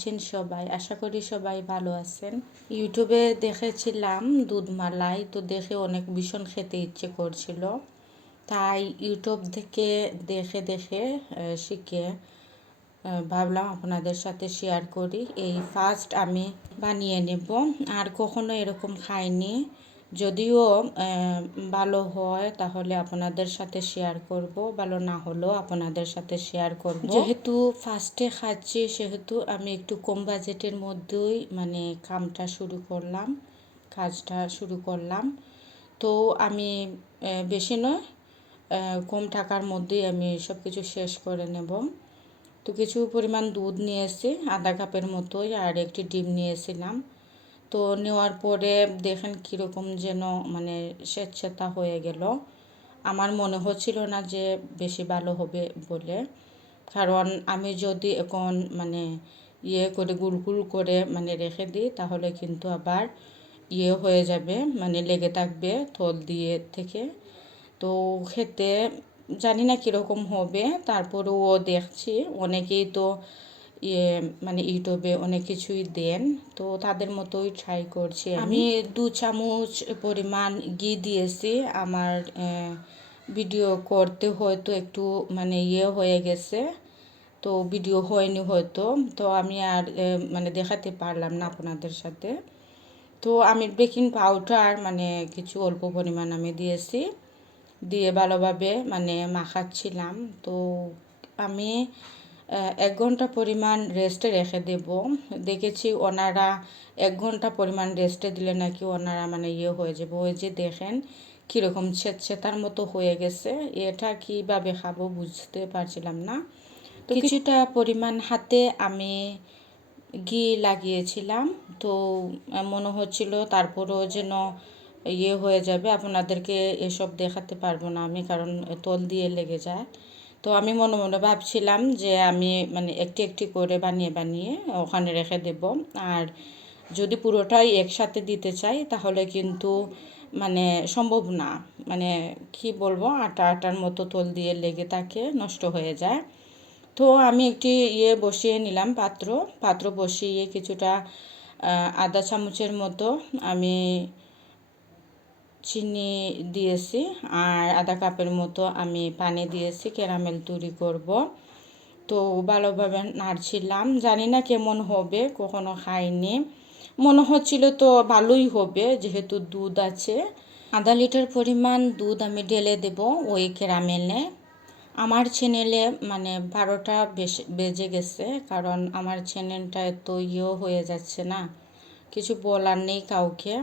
আছেন সবাই, আশা করি সবাই ভালো আছেন। ইউটিউবে দেখেছিলাম দুধ মালাই, তো দেখে অনেক ভীষণ খেতে ইচ্ছে করছিল। তাই ইউটিউব থেকে দেখে দেখে শিখে ভাবলাম আপনাদের সাথে শেয়ার করি। এই ফার্স্ট আমি বানিয়ে নেব। আর কখনো এরকম খাইনি। যদিও ভালো হয়, তাহলে আপনাদের সাথে শেয়ার করব। ভালো না হলেও আপনাদের সাথে শেয়ার করব। যেহেতু ফার্স্টে খাচ্ছি, সেহেতু আমি একটু কম বাজেটের মধ্যেই মানে কামটা শুরু করলাম, কাজটা শুরু করলাম। তো আমি বেশি নয় কম টাকার মধ্যেই আমি সব কিছু শেষ করে নেব। তো কিছু পরিমাণ দুধ নিয়ে এসেছি, আধা কাপের মতোই, আর একটি ডিম নিয়েছিলাম তো নেওয়ার পরে দেখেন কীরকম যেন মানে স্বেচ্ছাতা হয়ে গেল। আমার মনে হচ্ছিল না যে বেশি ভালো হবে বলে। কারণ আমি যদি এখন মানে ইয়ে করে গুলগুল করে মানে রেখে দিই, তাহলে কিন্তু আবার ইয়ে হয়ে যাবে মানে লেগে থাকবে থল দিয়ে থেকে। তো খেতে জানি না কীরকম হবে, তারপরেও দেখছি অনেকেই তো মানে ইউটিউবে অনেক কিছুই দেন, তো তাদের মতোই ট্রাই করছি আমি। দু চামচ পরিমাণ ঘি দিয়েছি, আমার ভিডিও করতে হয়তো একটু মানে ইয়ে হয়ে গেছে, তো ভিডিও হয়নি হয়তো, তো আমি আর মানে দেখাতে পারলাম না আপনাদের সাথে। তো আমি বেকিং পাউডার মানে কিছু অল্প পরিমাণ আমি দিয়েছি, দিয়ে ভালোভাবে মানে মাখাচ্ছিলাম, তো আমি এক ঘণ্টা পরিমাণ রেস্টে রেখে দেব। দেখেছি ওনারা এক ঘণ্টা পরিমাণ রেস্টে দিলে নাকি ওনারা মানে ইয়ে হয়ে যাবে। ওই যে দেখেন কীরকম ছেতার মতো হয়ে গেছে। এটা কীভাবে খাব বুঝতে পারছিলাম না। তো কিছুটা পরিমাণ হাতে আমি ঘি লাগিয়েছিলাম। তো মনে হচ্ছিল তারপরেও যেন ইয়ে হয়ে যাবে। আপনাদেরকে এসব দেখাতে পারব না আমি কারণ তল দিয়ে লেগে যায়। তো আমি মনে মনে ভাবছিলাম যে আমি মানে একটি একটি করে বানিয়ে বানিয়ে ওখানে রেখে দেব। আর যদি পুরোটাই একসাথে দিতে চাই, তাহলে কিন্তু মানে সম্ভব না। মানে কি বলব, আটা আটার মতো তল দিয়ে লেগে থাকে নষ্ট হয়ে যায়। তো আমি একটি ইয়ে বসিয়ে নিলাম পাত্র। পাত্র বসিয়ে কিছুটা আদা চামচের মতো আমি চিনি দিয়েছি আর আধা কাপের মতো আমি পানি দিয়েছি, ক্যারামেল তৈরি করব। তো ভালোভাবে নাড়ছিলাম, জানি না কেমন হবে, কখনো খাইনি। মনে হচ্ছিল তো ভালোই হবে, যেহেতু দুধ আছে। আধা লিটার পরিমাণ দুধ আমি ঢেলে দেব ওই ক্যারামেলে। আমার চ্যানেলে মানে বারোটা বেজে গেছে, কারণ আমার চ্যানেলটা এত ইয়েও হয়ে যাচ্ছে না, কিছু বলার নেই কাউকে।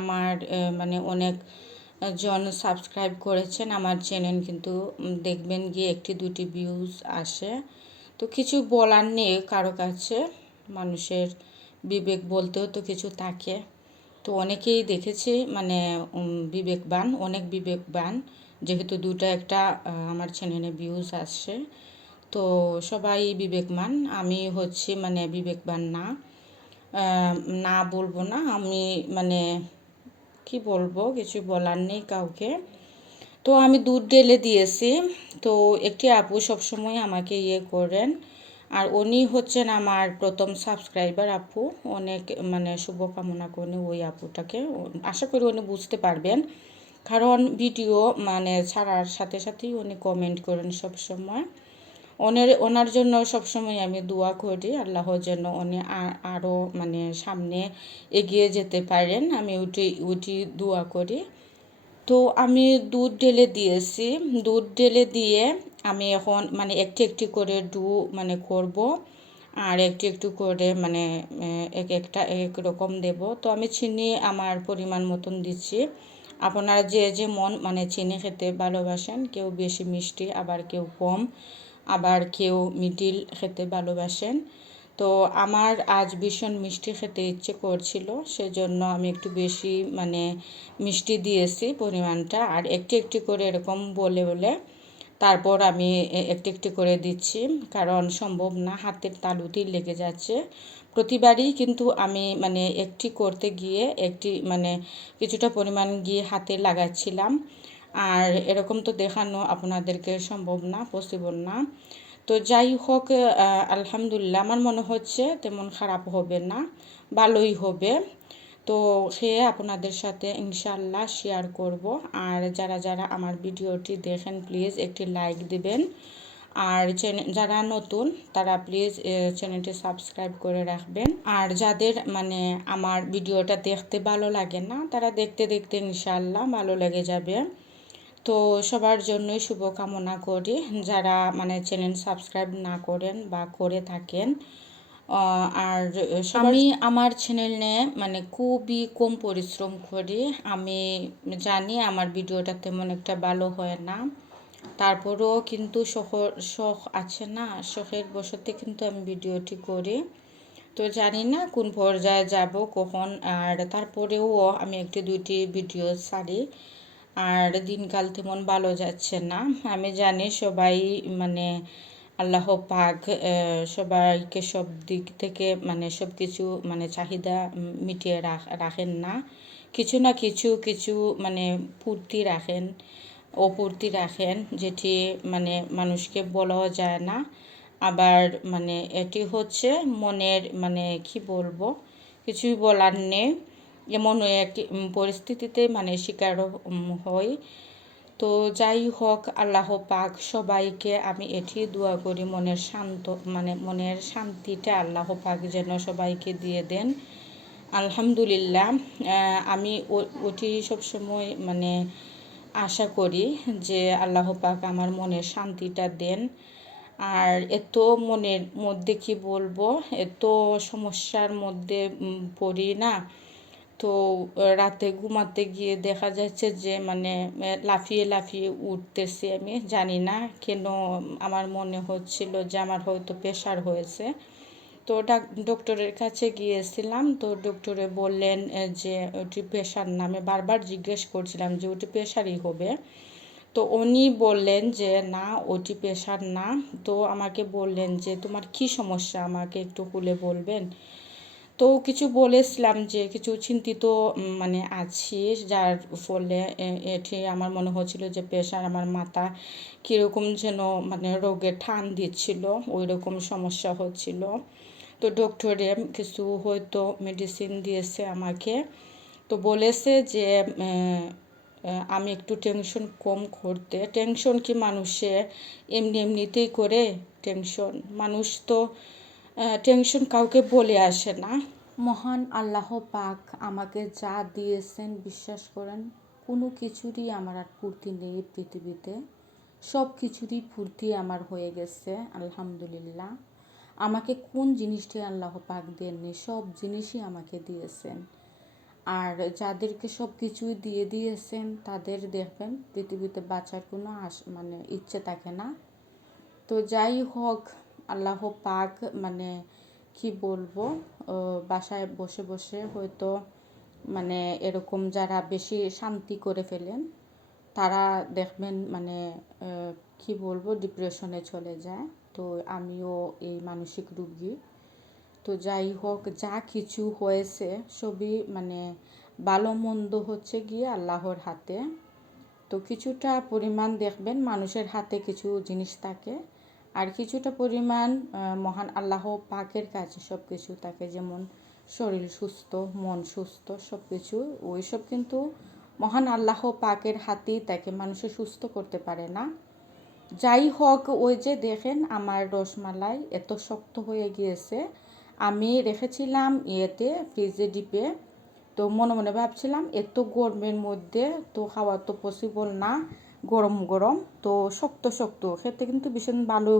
আমার মানে অনেক জন সাবস্ক্রাইব করেছেন আমার চ্যানেল কিন্তু দেখবেন গিয়ে একটি দুটি ভিউজ আসে। তো কিছু বলার নেই কারও কাছে, মানুষের বিবেক বলতেও তো কিছু থাকে। তো অনেকেই দেখেছি মানে বিবেকবান, অনেক বিবেকবান, যেহেতু দুটো একটা আমার চ্যানেলে ভিউজ আসছে তো সবাই বিবেকমান আমি হচ্ছি মানে বিবেকবান না। না বলব না, আমি মানে কি বলব? কিছু বলার নেই কাউকে। তো আমি দুধ ঢেলে দিয়েছি। তো একটি আপু সবসময় আমাকে ইয়ে করেন। আর উনি হচ্ছেন আমার প্রথম সাবস্ক্রাইবার আপু। অনেক মানে শুভকামনা করেন ওই আপুটাকে। আশা করি উনি বুঝতে পারবেন। কারণ ভিডিও মানে ছাড়ার সাথে সাথেই উনি কমেন্ট করেন সব সময় ওনের, ওনার জন্য সবসময় আমি দোয়া করি আল্লাহ যেন উনি আরও মানে সামনে এগিয়ে যেতে পারেন, আমি ওটি ওটি দোয়া করি। তো আমি দুধ ঢেলে দিয়েছি, দুধ ঢেলে দিয়ে আমি এখন মানে একটি একটি করে ডু মানে করব, আর একটু একটু করে মানে এক একটা এক রকম দেব। তো আমি চিনি আমার পরিমাণ মতন দিচ্ছি। আপনারা যে যে মন মানে চিনি খেতে ভালোবাসেন, কেউ বেশি মিষ্টি, আবার কেউ কম। আবার কেউ মিডিল খেতে ভালোবাসেন। তো আমার আজ ভীষণ মিষ্টি খেতে ইচ্ছে করছিল, সেজন্য আমি একটু বেশি মানে মিষ্টি দিয়েছি পরিমাণটা। আর একটু একটু করে এরকম বলে বলে তারপর আমি একটু একটু করে দিচ্ছি, কারণ সম্ভব না, হাতের তালুতেই লেগে যাচ্ছে। প্রতিবারই কিন্তু আমি মানে একটি করতে গিয়ে একটি মানে কিছুটা পরিমাণ গিয়ে হাতে লাগাচ্ছিলাম। আর এরকম তো দেখানো আপনাদেরকে সম্ভব না পসিবল না। তো যাই হোক আলহামদুলিল্লাহ, আমার মনে হচ্ছে তেমন খারাপ হবে না, ভালোই হবে। তো সে আপনাদের সাথে ইনশাল্লাহ শেয়ার করব। আর যারা যারা আমার ভিডিওটি দেখেন প্লিজ একটি লাইক দিবেন। আর যারা নতুন, তারা প্লিজ চ্যানেলটি সাবস্ক্রাইব করে রাখবেন। আর যাদের মানে আমার ভিডিওটা দেখতে ভালো লাগে না, তারা দেখতে দেখতে ইনশাল্লাহ ভালো লেগে যাবে। তো সবার জন্যই শুভকামনা করি। যারা মানে চ্যানেল সাবস্ক্রাইব না করেন বা করে থাকেন আর আমি আমার চ্যানেল নিয়ে মানে খুবই কম পরিশ্রম করি। আমি জানি আমার ভিডিওটা তেমন একটা ভালো হয় না। তারপরেও কিন্তু শখ শখ আছে না শখের বসতে কিন্তু আমি ভিডিওটি করি। তো জানি না কোন পর্যায়ে যাব কখন আর তারপরেও আমি একটি দুইটি ভিডিও ছাড়ি। আর দিনকাল তেমন ভালো যাচ্ছে না। আমি জানি সবাই মানে আল্লাহ পাক সবাইকে সব দিক থেকে মানে সব কিছু মানে চাহিদা মিটিয়ে রাখেন না। কিছু না কিছু কিছু মানে পূর্তি রাখেন, অপূর্তি রাখেন, যেটি মানে মানুষকে বলাও যায় না। আবার মানে এটি হচ্ছে মনের মানে কি বলব, কিছুই বলার নেই। এমন একটি পরিস্থিতিতে মানে শিকার হই। তো যাই হোক, আল্লাহ পাক সবাইকে আমি এটি দোয়া করি, মনের শান্ত মানে মনের শান্তিটা আল্লাহ পাক যেন সবাইকে দিয়ে দেন। আলহামদুলিল্লাহ আমি ওটি সবসময় মানে আশা করি যে আল্লাহ পাক আমার মনের শান্তিটা দেন। আর এত মনের মধ্যে কি বলব, এত সমস্যার মধ্যে পড়ি না। তো রাতে ঘুমাতে গিয়ে দেখা যাচ্ছে যে মানে লাফিয়ে লাফিয়ে উঠতেছি আমি। জানি না কেন আমার মনে হচ্ছিল যে, আমার হয়তো প্রেশার হয়েছে। তো ডক্টরের কাছে গিয়েছিলাম। তো ডক্টরে বললেন যে, ওটি প্রেশার না। আমি বারবার জিজ্ঞেস করছিলাম যে, ওটি প্রেশারই হবে? তো উনি বললেন যে, না, ওটি প্রেশার না। তো আমাকে বললেন যে, তোমার কি সমস্যা? আমাকে একটু খুলে বলবেন? তো কিছু বলেছিলাম যে কিছু চিন্তিত মানে আছি, যার ফলে এটি আমার মনে হচ্ছিল যে প্রেশার আমার মাথা কীরকম যেন মানে রোগে ঠান দিচ্ছিল ওই রকম সমস্যা হচ্ছিল। তো ডক্টরে কিছু হয়তো মেডিসিন দিয়েছে আমাকে। তো বলেছে যে আমি একটু টেনশন কম করতে। টেনশন কি মানুষে এমনি এমনিতেই করে? টেনশন মানুষ তো টেনশন কাউকে বলে আসে না। মহান আল্লাহ পাক আমাকে যা দিয়েছেন, বিশ্বাস করেন, কোনো কিছুরই আমার আর পূর্তি নেই পৃথিবীতে। সব কিছুরই পূর্তি আমার হয়ে গেছে, আলহামদুলিল্লাহ। আমাকে কোন জিনিসটি আল্লাহ পাক দেননি, সব জিনিসই আমাকে দিয়েছেন। আর যাদেরকে সব কিছুই দিয়ে দিয়েছেন, তাদের দেখবেন পৃথিবীতে বাঁচার কোনো আস মানে ইচ্ছে থাকে না। তো যাই হোক আল্লাহ পাক মানে কি বলব বাসায় বসে বসে হয়তো মানে এরকম যারা বেশি শান্তি করে ফেলেন, তারা দেখবেন মানে কি বলব ডিপ্রেশনে চলে যায়। তো আমিও এই মানসিক রুগী। তো যাই হোক, যা কিছু হয়েছে সবই মানে ভালো মন্দ হচ্ছে গিয়ে আল্লাহর হাতে। তো কিছুটা পরিমাণ দেখবেন মানুষের হাতে কিছু জিনিস থাকে। আর কিছুটা পরিমাণ মহান আল্লাহ পাকের কাছে সব কিছু থাকে যেমন শরীর সুস্থ, মন সুস্থ সব কিছু ওইসব কিন্তু মহান আল্লাহ পাকের হাতেই তাকে মানুষে সুস্থ করতে পারে না। যাই হোক, ওই যে দেখেন আমার রসমালাই এত শক্ত হয়ে গিয়েছে, আমি রেখেছিলাম ইয়েতে, ফ্রিজে, ডিপে। তো মনে মনে ভাবছিলাম, এত গরমের মধ্যে তো খাওয়া তো পসিবল না। গরম গরম তো শক্ত শক্ত খেতে কিন্তু ভীষণ ভালো